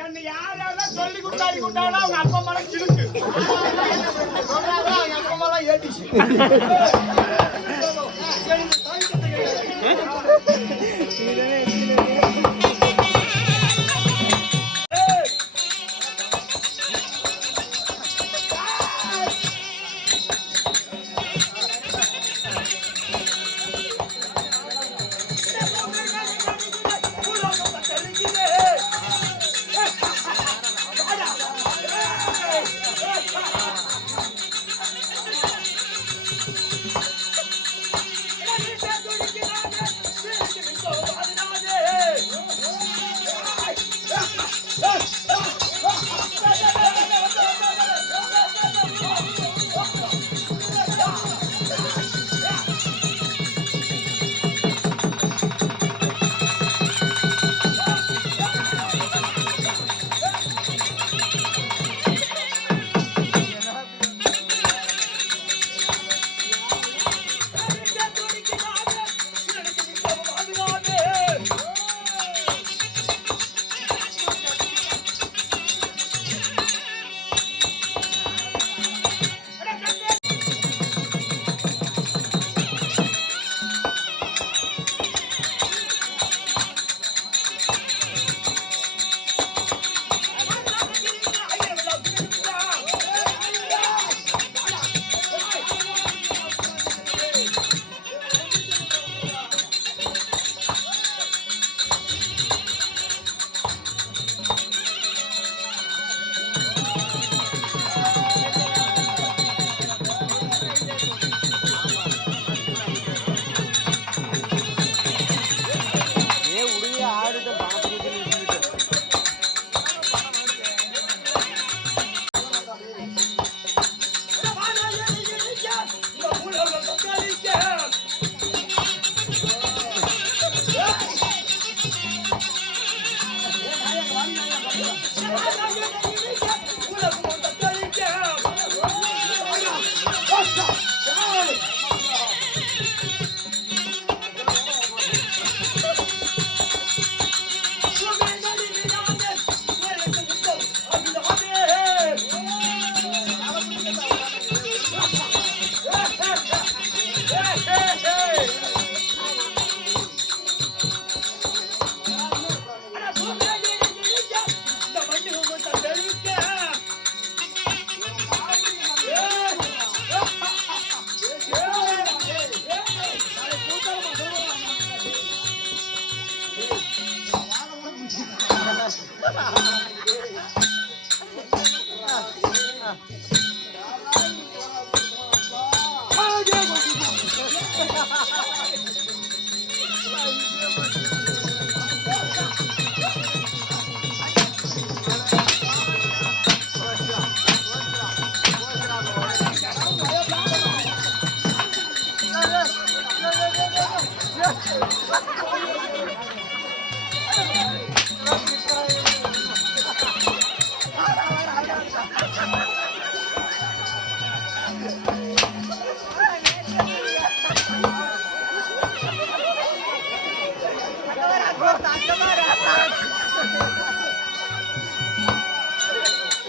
என்ன யாரெல்லாம் சொல்லி குட்டாடி குட்டாடா அவங்க அப்பா மரம் கிழக்கு அவங்க அப்பா மரம் ஏடிச்சு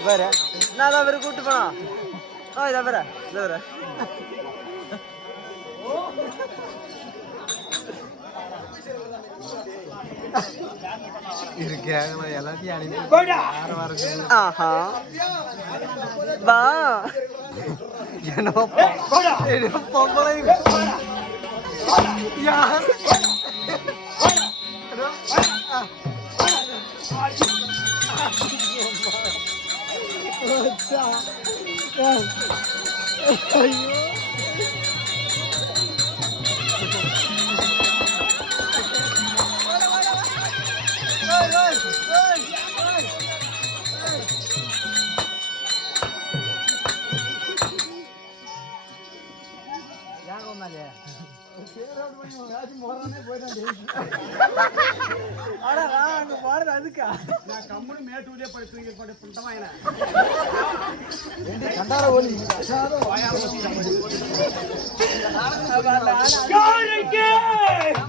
வேற நான் தான் வேற கூட்டு போனா இதை வேற இதை வேற எல்லாத்தையும் வா பொம்பளை யார் ஐயோ அதுக்கா நான் கம்முனு மேட்டூர்லயே போய் தூங்கி போட்டு புண்டமாயின கண்டார ஓலி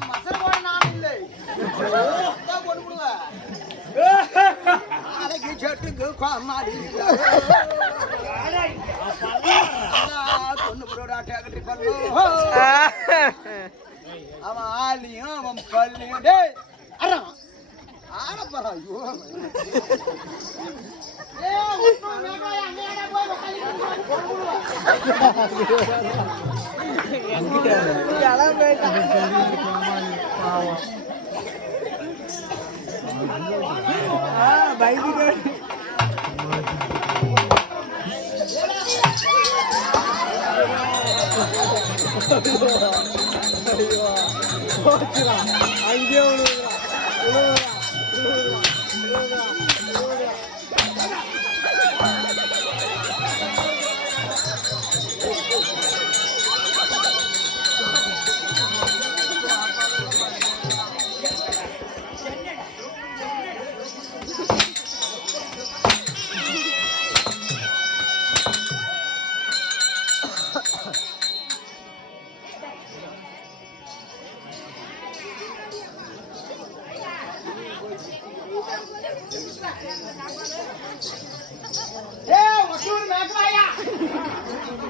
மசல் போட நான் இல்லை போட்டு விடுங்க அரைக்கு செட்டுக்கு கோமாடி பொண்ணு புரோடா டேக்கட்ரி பண்ணு அவன் ஆலியும் அவன் பள்ளியும் டேய் அறம் ஆடப்பறா ஐயோ அங்கே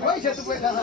போய் செத்து போயிட்டான்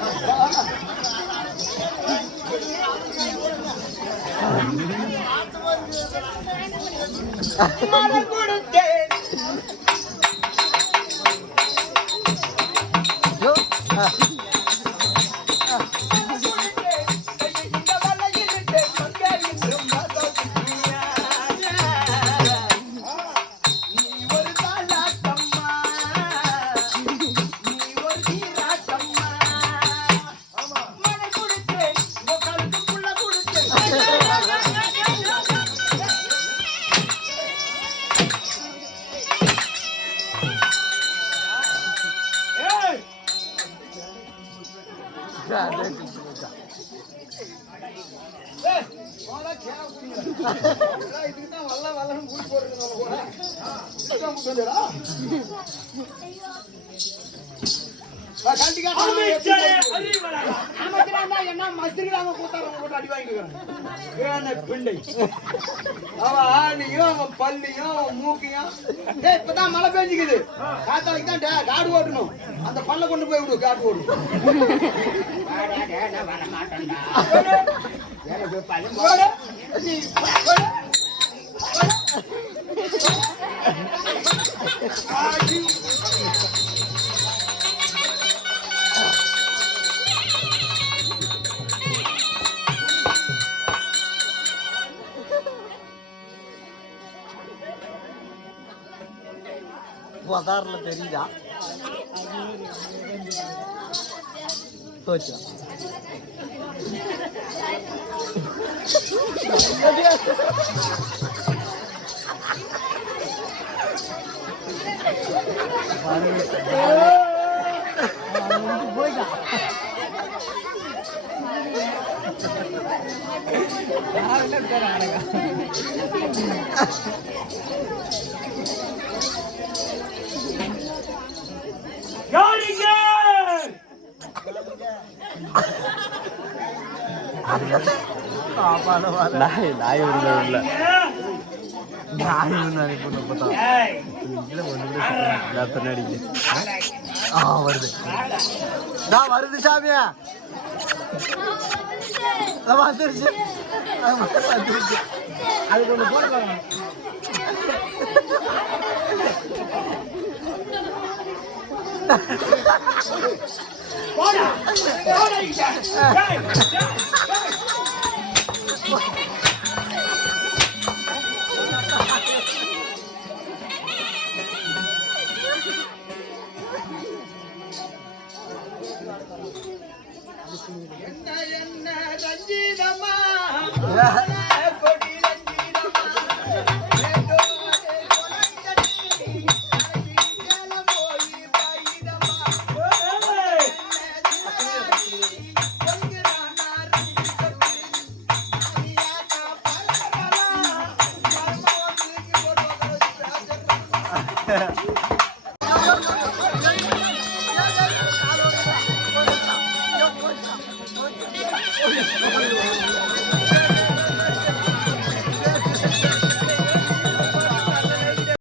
இதுக்குதான் வல்ல வல்லன்னு கூட்டி போட்டுருக்கோம் என்ன மஸ்திரிக்காக கூத்தாரங்க போட்டு அடி வாங்கிட்டு பிள்ளை அவன் ஆணியும் அவன் பள்ளியும் அவன் மூக்கையும் இப்பதான் மழை பெஞ்சுக்குது காத்தாக்கு தான் காடு ஓட்டணும் அந்த பல்ல கொண்டு போய் விடு காடு ஓடும் பதாரில் தெரியுதா போச்சா போய்டா நாய் உள்ள வருது வருது சாமியா வந்துருச்சு அதுக்கு ஒண்ணு போடலாம் என்ன ரஞ்சிதமா கொடி ரஞ்சிதமா போய் போறேன்